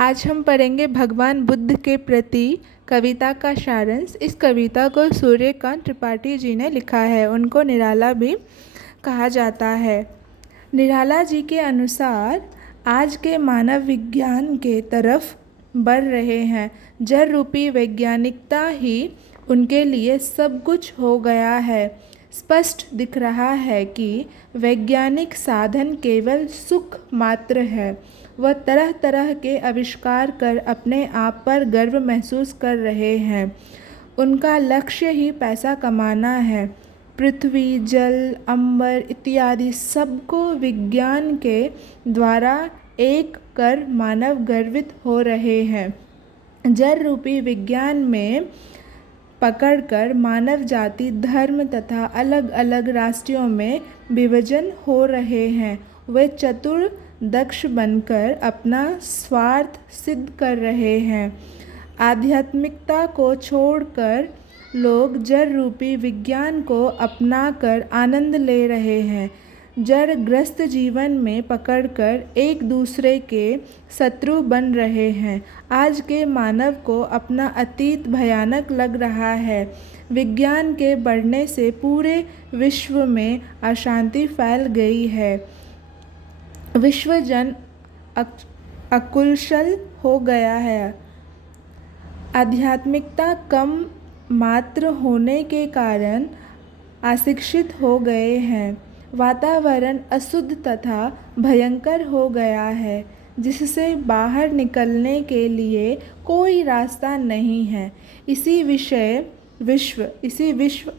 आज हम पढ़ेंगे भगवान बुद्ध के प्रति कविता का सारांश। इस कविता को सूर्यकांत त्रिपाठी जी ने लिखा है। उनको निराला भी कहा जाता है। निराला जी के अनुसार आज के मानव विज्ञान के तरफ बढ़ रहे हैं। जड़ रूपी वैज्ञानिकता ही उनके लिए सब कुछ हो गया है। स्पष्ट दिख रहा है कि वैज्ञानिक साधन केवल सुख मात्र है। वह तरह तरह के आविष्कार कर अपने आप पर गर्व महसूस कर रहे हैं। उनका लक्ष्य ही पैसा कमाना है। पृथ्वी, जल, अंबर इत्यादि सबको विज्ञान के द्वारा एक कर मानव गर्वित हो रहे हैं। जड़ रूपी विज्ञान में पकड़कर मानव जाति धर्म तथा अलग अलग राष्ट्रों में विभाजन हो रहे हैं। वे चतुर दक्ष बनकर अपना स्वार्थ सिद्ध कर रहे हैं। आध्यात्मिकता को छोड़कर लोग जड़ रूपी विज्ञान को अपनाकर आनंद ले रहे हैं। जड़ ग्रस्त जीवन में पकड़कर एक दूसरे के शत्रु बन रहे हैं। आज के मानव को अपना अतीत भयानक लग रहा है। विज्ञान के बढ़ने से पूरे विश्व में अशांति फैल गई है। विश्वजन अकुशल हो गया है। आध्यात्मिकता कम मात्र होने के कारण अशिक्षित हो गए हैं। वातावरण अशुद्ध तथा भयंकर हो गया है, जिससे बाहर निकलने के लिए कोई रास्ता नहीं है। इसी विश्व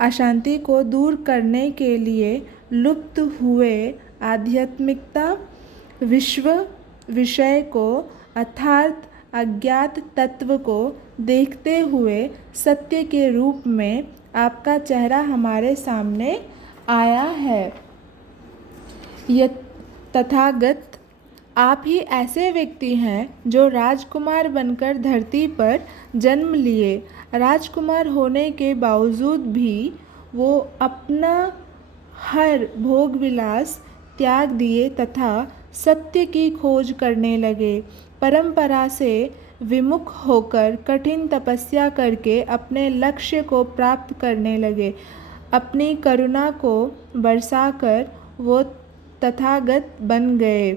अशांति को दूर करने के लिए लुप्त हुए आध्यात्मिकता विषय को अर्थात अज्ञात तत्व को देखते हुए सत्य के रूप में आपका चेहरा हमारे सामने आया है। यह तथागत आप ही ऐसे व्यक्ति हैं जो राजकुमार बनकर धरती पर जन्म लिए। राजकुमार होने के बावजूद भी वो अपना हर भोग विलास त्याग दिए तथा सत्य की खोज करने लगे। परंपरा से विमुख होकर कठिन तपस्या करके अपने लक्ष्य को प्राप्त करने लगे। अपनी करुणा को बरसाकर वो तथागत बन गए।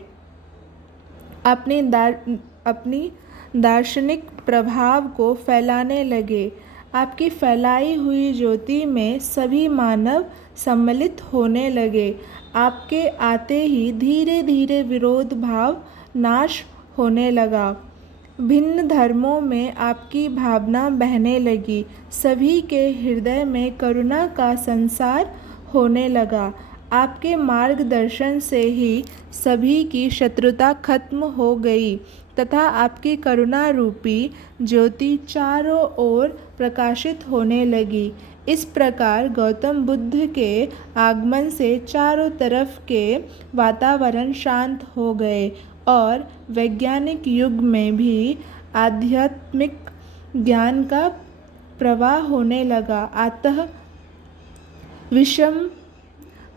अपनी दार्शनिक प्रभाव को फैलाने लगे। आपकी फैलाई हुई ज्योति में सभी मानव सम्मिलित होने लगे। आपके आते ही धीरे धीरे विरोध भाव नाश होने लगा। भिन्न धर्मों में आपकी भावना बहने लगी। सभी के हृदय में करुणा का संसार होने लगा। आपके मार्गदर्शन से ही सभी की शत्रुता खत्म हो गई तथा आपकी करुणा रूपी ज्योति चारों ओर प्रकाशित होने लगी। इस प्रकार गौतम बुद्ध के आगमन से चारों तरफ के वातावरण शांत हो गए और वैज्ञानिक युग में भी आध्यात्मिक ज्ञान का प्रवाह होने लगा। अतः विषम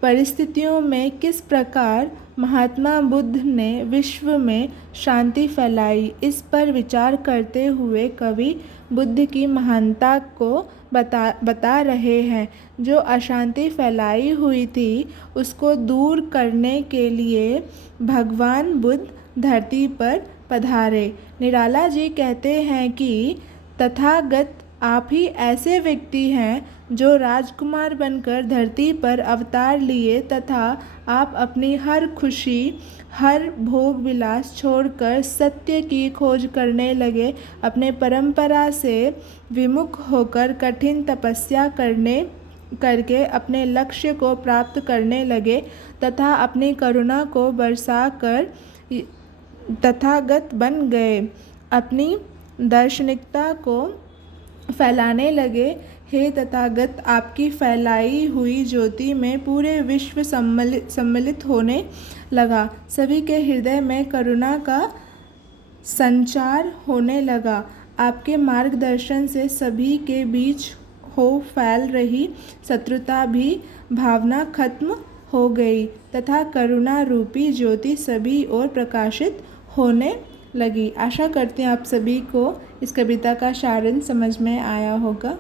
परिस्थितियों में किस प्रकार महात्मा बुद्ध ने विश्व में शांति फैलाई, इस पर विचार करते हुए कवि बुद्ध की महानता को बता रहे हैं। जो अशांति फैलाई हुई थी उसको दूर करने के लिए भगवान बुद्ध धरती पर पधारे। निराला जी कहते हैं कि तथागत आप ही ऐसे व्यक्ति हैं जो राजकुमार बनकर धरती पर अवतार लिए तथा आप अपनी हर खुशी हर भोग विलास छोड़कर सत्य की खोज करने लगे। अपने परंपरा से विमुख होकर कठिन तपस्या करके अपने लक्ष्य को प्राप्त करने लगे तथा अपनी करुणा को बरसाकर तथागत बन गए। अपनी दार्शनिकता को फैलाने लगे। हे तथागत, आपकी फैलाई हुई ज्योति में पूरे विश्व सम्मिलित होने लगा। सभी के हृदय में करुणा का संचार होने लगा। आपके मार्गदर्शन से सभी के बीच फैल रही शत्रुता भी भावना खत्म हो गई तथा करुणा रूपी ज्योति सभी ओर प्रकाशित होने लगी। आशा करते हैं आप सभी को इस कविता का सारांश समझ में आया होगा।